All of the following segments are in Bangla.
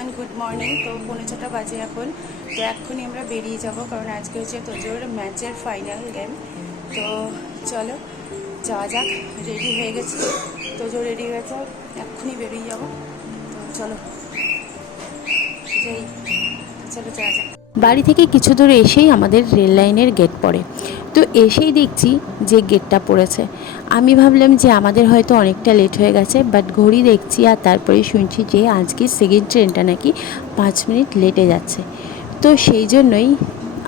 Everyone, good morning. তো 5:45 বাজে এখন। তো এক্ষুনি আমরা বেরিয়ে যাব, কারণ আজকে হচ্ছে তোজোর ম্যাচের ফাইনাল গেম। তো চলো যাওয়া যাক। রেডি হয়ে গেছি, তোজো রেডি হয়ে গেছে, এক্ষুনি বেরিয়ে যাব। তো চলো যাই, চলো যাওয়া যাক। বাড়ি থেকে কিছু দূরে এসেই আমাদের রেল লাইনের গেট পড়ে। তো এসেই দেখছি যে গেটটা পড়েছে। আমি ভাবলাম যে আমাদের হয়তো অনেকটা লেট হয়ে গেছে, বাট ঘড়ি দেখছি আর তারপরে শুনছি যে আজকে সেকেন্ড ট্রেনটা নাকি 5 মিনিট লেটে যাচ্ছে। তো সেই জন্যই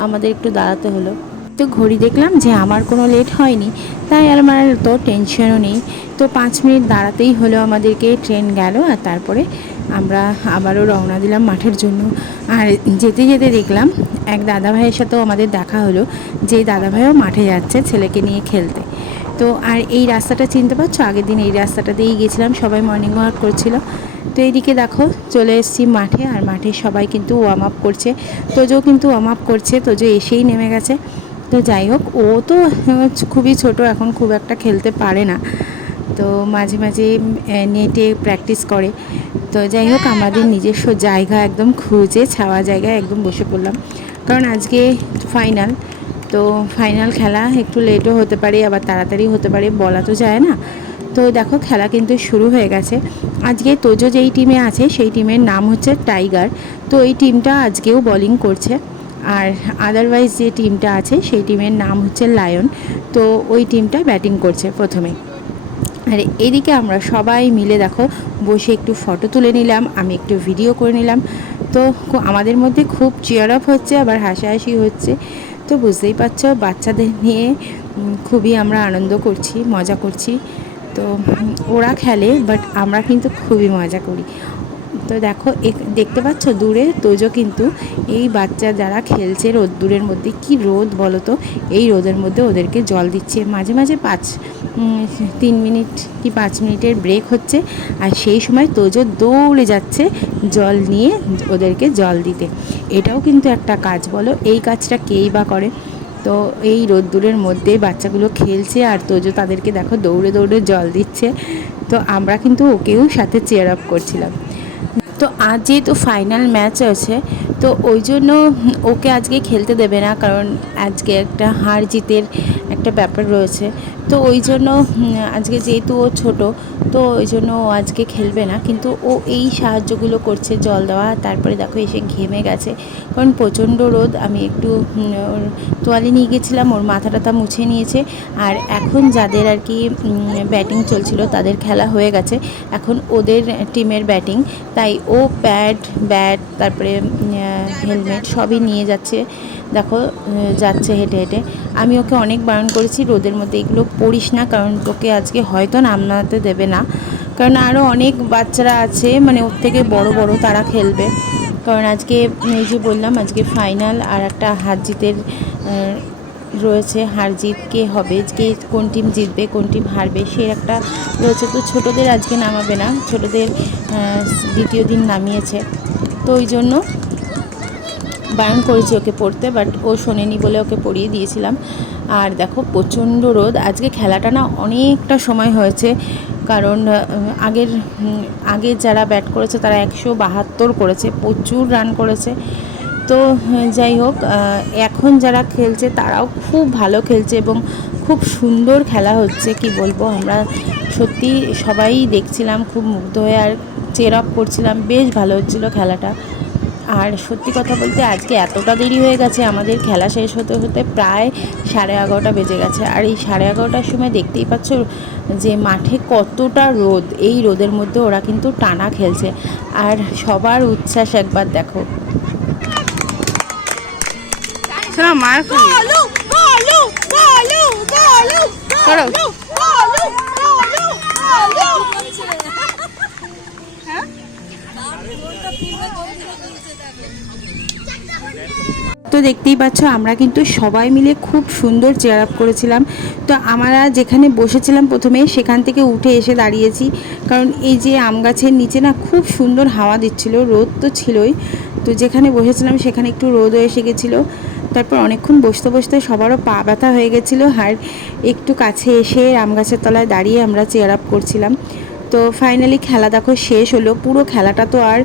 আমাদের একটু দাঁড়াতে হলো। তো ঘড়ি দেখলাম যে আমার কোনো লেট হয়নি, তাই আর আমার তো টেনশনও নেই। তো 5 মিনিট দাঁড়াতেই হলো আমাদেরকে, ট্রেন গেল আর তারপরে আমরা আবারও রওনা দিলাম মাঠের জন্য। আর যেতে যেতে দেখলাম এক দাদাভাইয়ের সাথেও আমাদের দেখা হলো, যে দাদাভাইও মাঠে যাচ্ছে ছেলেকে নিয়ে খেলতে। তো আর এই রাস্তাটা চিনতে পারছো, আগের দিন এই রাস্তাটা দিয়েই গেছিলাম, সবাই মর্নিং ওয়াক করছিল। তো এইদিকে দেখো চলে এসেছি মাঠে, আর মাঠে সবাই কিন্তু ওয়ার্ম আপ করছে। তোজো কিন্তু ওয়ার্ম আপ করছে, তোজো এসেই নেমে গেছে। তো যাই হোক, ও তো খুবই ছোট, এখন খুব একটা খেলতে পারে না। তো মাঝে মাঝে নেটে প্র্যাকটিস করে। তো যাই হোক, আমাদের নিজস্ব জায়গা একদম খুঁজে ছাওয়া জায়গায় একদম বসে পড়লাম, কারণ আজকে ফাইনাল। তো ফাইনাল খেলা একটু লেটও হতে পারে, আবার তাড়াতাড়ি হতে পারে, বলা তো যায় না। তো দেখো খেলা কিন্তু শুরু হয়ে গেছে। আজকে তোজো যেই টিমে আছে সেই টিমের নাম হচ্ছে টাইগার। তো এই টিমটা আজকেও বোলিং করছে। আর আদারওয়াইজ যে টিমটা আছে সেই টিমের নাম হচ্ছে লায়ন। তো ওই টিমটা ব্যাটিং করছে প্রথমে। আর এদিকে আমরা সবাই মিলে দেখো বসে একটু ফটো তুলে নিলাম, আমি একটু ভিডিও করে নিলাম। তো আমাদের মধ্যে খুব চিয়ার আপ হচ্ছে, আবার হাসাহাসি হচ্ছে। তো বুঝতেই পারছো, বাচ্চাদের নিয়ে খুবই আমরা আনন্দ করছি, মজা করছি। তো ওরা খেলে, বাট আমরা কিন্তু খুবই মজা করি। তো দেখো দেখতে পাচ্ছ দূরে তোজো কিন্তু এই বাচ্চা যারা খেলছে রোদ্দুরের মধ্যে, কি রোদ বলো তো, এই রোদের মধ্যে ওদেরকে জল দিচ্ছে। মাঝে মাঝে 3 মিনিট কি 5 মিনিটের ব্রেক হচ্ছে, আর সেই সময় তোজো দৌড়ে যাচ্ছে জল নিয়ে ওদেরকে জল দিতে। এটাও কিন্তু একটা কাজ, বলো এই কাজটা কেই বা করে। তো এই রোদ্দুরের মধ্যে বাচ্চাগুলো খেলছে, আর তোজো তাদেরকে দেখো দৌড়ে দৌড়ে জল দিচ্ছে। তো আমরা কিন্তু ওকেও সাথে চেয়ার আপ করছিলাম। তো আজ যেহেতু ফাইনাল ম্যাচ আছে, তো ওই জন্য ওকে আজকে খেলতে দেবে না, কারণ আজকে একটা হার জিতের একটা ব্যাপার রয়েছে। তো ওই জন্য আজকে যেহেতু ও ছোটো, তো ওই জন্য ও আজকে খেলবে না। কিন্তু ও এই সাহায্যগুলো করছে, জল দেওয়া, তারপরে দেখো এসে ঘেমে গেছে, কারণ প্রচণ্ড রোদ। আমি একটু ওর তোয়ালে নিয়ে গেছিলাম, ওর মাথা টাথা মুছে নিয়েছে। আর এখন যাদের আর কি ব্যাটিং চলছিল তাদের খেলা হয়ে গেছে, এখন ওদের টিমের ব্যাটিং। তাই ও ব্যাট তারপরে হেলমেট সবই নিয়ে যাচ্ছে। দেখো যাচ্ছে হেঁটে হেঁটে। আমি ওকে অনেক বারণ করেছি রোদের মধ্যে এগুলো পড়িস না, কারণ তোকে আজকে হয়তো নামতে দেবে না, কারণ আরও অনেক বাচ্চারা আছে, মানে ওর থেকে বড় বড়, তারা খেলবে। কারণ আজকে এই যে বললাম আজকে ফাইনাল, আর একটা হার জিতের রয়েছে, হার জিত কে হবে, কে কোন টিম জিতবে কোন টিম হারবে সে একটা রয়েছে। তো ছোটোদের আজকে নামাবে না, ছোটোদের দ্বিতীয় দিন নামিয়েছে। তো ওই জন্য বারণ করেছি ওকে পড়তে, বাট ও শোনেনি বলে ওকে পড়িয়ে দিয়েছিলাম। আর দেখো প্রচণ্ড রোদ, আজকে খেলাটা না অনেকটা সময় হয়েছে, কারণ আগে যারা ব্যাট করেছে তারা 172 করেছে, প্রচুর রান করেছে। তো যাই হোক, এখন যারা খেলছে তারাও খুব ভালো খেলছে এবং খুব সুন্দর খেলা হচ্ছে, কি বলবো, আমরা সত্যি সবাই দেখছিলাম খুব মুগ্ধ হয়ে, আর চেয়ার আপ করছিলাম, বেশ ভালো হচ্ছিলো খেলাটা। আর সত্যি কথা বলতে আজকে এতটা দেরি হয়ে গেছে, আমাদের খেলা শেষ হতে হতে প্রায় 11:30 বেজে গেছে। আর এই 11:30টার সময় দেখতেই পাচ্ছ যে মাঠে কতটা রোদ, এই রোদের মধ্যে ওরা কিন্তু টানা খেলছে, আর সবার উচ্ছ্বাস একবার দেখো। তো দেখতেই পাচ্ছ আমরা কিন্তু সবাই মিলে খুব সুন্দর চেয়ার আপ করেছিলাম। তো আমরা যেখানে বসেছিলাম প্রথমে সেখান থেকে উঠে এসে দাঁড়িয়েছি, কারণ এই যে আম গাছের নিচে না খুব সুন্দর হাওয়া দিচ্ছিল, রোদ তো ছিলই। তো যেখানে বসেছিলাম সেখানে একটু রোদও এসে গেছিলো। তারপর অনেকক্ষণ বসতে বসতে সবারও পা ব্যথা হয়ে গেছিলো, আর একটু কাছে এসে আম গাছের তলায় দাঁড়িয়ে আমরা চেয়ার আপ করছিলাম। তো ফাইনালি খেলা দেখো শেষ হলো। পুরো খেলাটা তো আর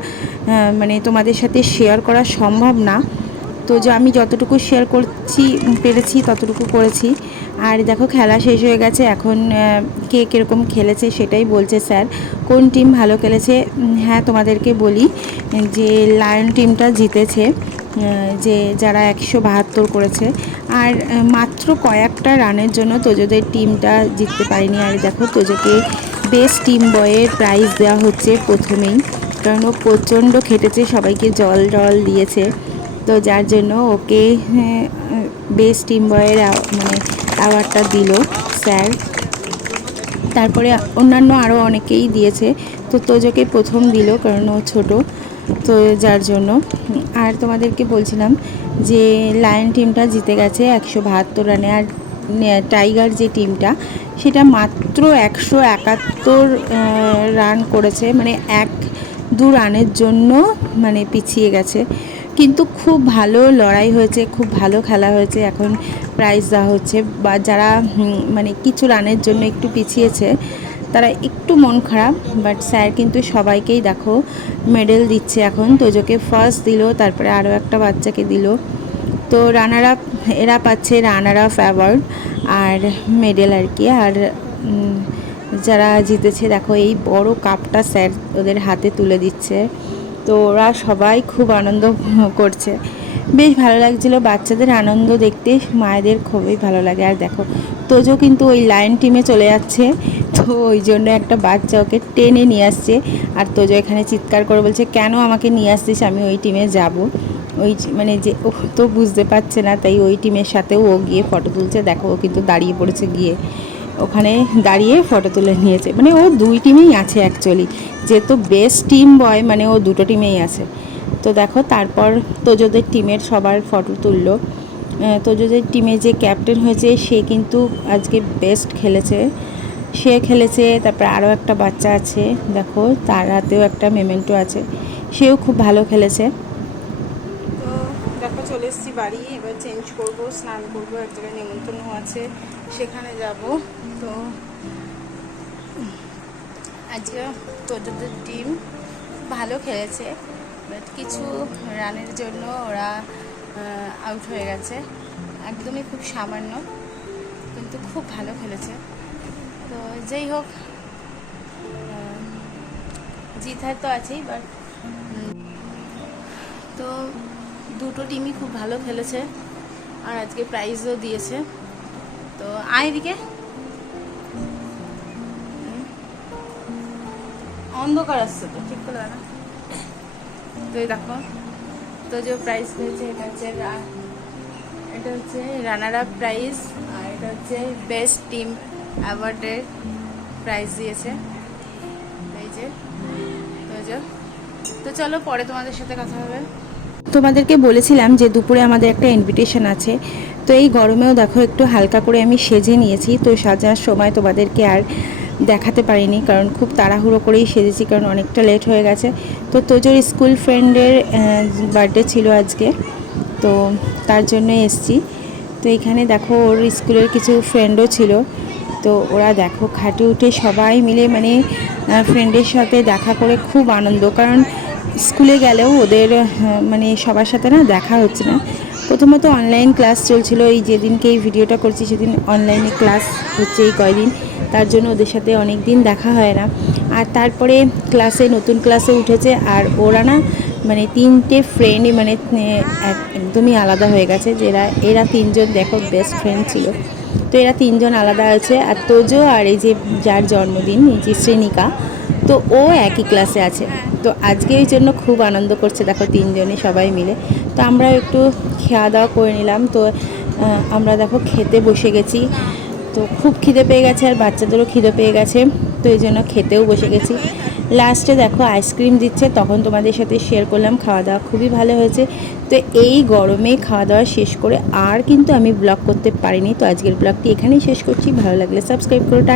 মানে তোমাদের সাথে শেয়ার করা সম্ভব না, তো যে আমি যতটুকু শেয়ার করছি পেরেছি ততটুকু করেছি। আর দেখো খেলা শেষ হয়ে গেছে, এখন কে কীরকম খেলেছে সেটাই বলছে স্যার, কোন টিম ভালো খেলেছে। হ্যাঁ তোমাদেরকে বলি যে লায়ন টিমটা জিতেছে, যে যারা 172 করেছে। আর মাত্র কয়েকটা রানের জন্য তোজোদের টিমটা জিততে পারেনি। আর দেখো তোজোকে বেস্ট টিম বয়ের প্রাইজ দেওয়া হচ্ছে প্রথমেই, কারণ ও প্রচণ্ড খেটেছে, সবাইকে জল জল দিয়েছে। তো যার জন্য ওকে বেস্ট টিম বয়ের মানে অ্যাওয়ার্ডটা দিল স্যার। তারপরে অন্যান্য আরও অনেকেই দিয়েছে, তো তোজোকে প্রথম দিল কারণ ও ছোটো, তো যার জন্য। আর তোমাদেরকে বলছিলাম যে লায়ন টিমটা জিতে গেছে 172 রানে, আর টাইগার যে টিমটা সেটা মাত্র 171 রান করেছে, মানে 1-2 রানের জন্য মানে পিছিয়ে গেছে। কিন্তু খুব ভালো লড়াই হয়েছে, খুব ভালো খেলা হয়েছে। এখন প্রাইজ দেওয়া হচ্ছে, বা যারা মানে কিছু রানের জন্য একটু পিছিয়েছে তারা একটু মন খারাপ, বাট স্যার কিন্তু সবাইকেই দেখো মেডেল দিচ্ছে। এখন তোজোকে ফার্স্ট দিল, তারপরে আরও একটা বাচ্চাকে দিল। তো রানার আপ এরা পাচ্ছে রানার আপ অ্যাওয়ার্ড আর মেডেল আর কি। আর যারা জিতেছে দেখো এই বড় কাপটা স্যার ওদের হাতে তুলে দিচ্ছে, তো ওরা সবাই খুব আনন্দ করছে। বেশ ভালো লাগছিল বাচ্চাদের আনন্দ দেখতে, মায়েদের খুবই ভালো লাগে। আর দেখো তোজো কিন্তু ওই লায়ন টিমে চলে যাচ্ছে, তো ওই জন্য একটা বাচ্চা ওকে টেনে নিয়ে আসছে। আর তোজো এখানে চিৎকার করে বলছে, কেন আমাকে নিয়ে আসছিস, আমি ওই টিমে যাব। ওই মানে যে ও তো বুঝতে পারছে না, তাই ওই টিমের সাথেও ও গিয়ে ফটো তুলছে। দেখো ও কিন্তু দাঁড়িয়ে পড়েছে, গিয়ে ওখানে দাঁড়িয়ে ফটো তুলে নিয়েছে। মানে ও দুই টিমেই আছে অ্যাকচুয়ালি, যেহেতু বেস্ট টিম বয় মানে ও দুটো টিমেই আছে। তো দেখো তারপর তোজোদের টিমের সবার ফটো তুললো। তোজোদের টিমে যে ক্যাপ্টেন হয়েছে সে কিন্তু আজকে বেস্ট খেলেছে, সে খেলেছে। তারপরে আরও একটা বাচ্চা আছে দেখো, তার হাতেও একটা মেমেন্টো আছে, সেও খুব ভালো খেলেছে। তো দেখো চলে এসেছি বাড়ি, এবার চেঞ্জ করব, স্নান করব, এক জায়গায় নেমন্তন্ন আছে সেখানে যাব। তো আজকে তোজোদের টিম ভালো খেলেছে, বাট কিছু রানের জন্য ওরা আউট হয়ে গেছে, একদমই খুব সামান্য, কিন্তু খুব ভালো খেলেছে। তো যাই হোক, জিত হার তো আছেই, বাট তো দুটো টিমই খুব ভালো খেলেছে আর আজকে প্রাইজও দিয়েছে। তো আয় এদিকে, অন্ধকার আসছে তো ঠিক করে না। তো এই দেখো তো যে প্রাইজ পেয়েছে, এটা হচ্ছে রানার আপ প্রাইজ, আর এটা হচ্ছে বেস্ট টিম অ্যাওয়ার্ডের প্রাইজ দিয়েছে। এই যে তো চলো পরে তোমাদের সাথে কথা হবে। তোমাদেরকে বলেছিলাম যে দুপুরে আমাদের একটা ইনভিটেশন আছে, তো এই গরমেও দেখো একটু হালকা করে আমি সেজে নিয়েছি। তো সাজার সময় তোমাদেরকে আর দেখাতে পারিনি, কারণ খুব তাড়াহুড়ো করেই সেজেছি, কারণ অনেকটা লেট হয়ে গেছে। তো তোজোর স্কুল ফ্রেন্ডের বার্থডে ছিল আজকে, তো তার জন্য এসছি। তো এখানে দেখো ওর স্কুলের কিছু ফ্রেন্ডও ছিল, তো ওরা দেখো খাটে উঠে সবাই মিলে মানে ফ্রেন্ডের সাথে দেখা করে খুব আনন্দ, কারণ স্কুলে গেলেও ওদের মানে সবার সাথে না দেখা হচ্ছে না। প্রথমত অনলাইন ক্লাস চলছিল, এই যেদিনকে এই ভিডিওটা করছি সেদিন অনলাইনে ক্লাস হচ্ছে এই কয়দিন, তার জন্য ওদের সাথে অনেক দিন দেখা হয় না। আর তারপরে নতুন ক্লাসে উঠেছে, আর ওরা না মানে তিনটে ফ্রেন্ডই মানে একদমই আলাদা হয়ে গেছে, এরা তিনজন দেখো বেস্ট ফ্রেন্ড ছিল, তো এরা তিনজন আলাদা আছে। আর তোজো আর এই যে যার জন্মদিন এই যে শ্রেণিকা, তো ও একই ক্লাসে আছে। তো আজকে এই জন্য খুব আনন্দ করছে দেখো তিনজনে সবাই মিলে। তো আমরা একটু খাওয়া দাওয়া করে নিলাম, তো আমরা দেখো খেতে বসে গেছি। তো খুব খিদে পেয়ে গেছে, আর বাচ্চাদেরও খিদে পেয়ে গেছে, তো এই জন্য খেতেও বসে গেছি। লাস্টে দেখো আইসক্রিম দিচ্ছে, তখন তোমাদের সাথে শেয়ার করলাম। খাওয়া দাওয়া খুবই ভালো হয়েছে। তো এই গরমে খাওয়া দাওয়া শেষ করে আর কিন্তু আমি ব্লগ করতে পারিনি, তো আজকের ব্লগটি এখানেই শেষ করছি। ভালো লাগলে সাবস্ক্রাইব করো, টাটা।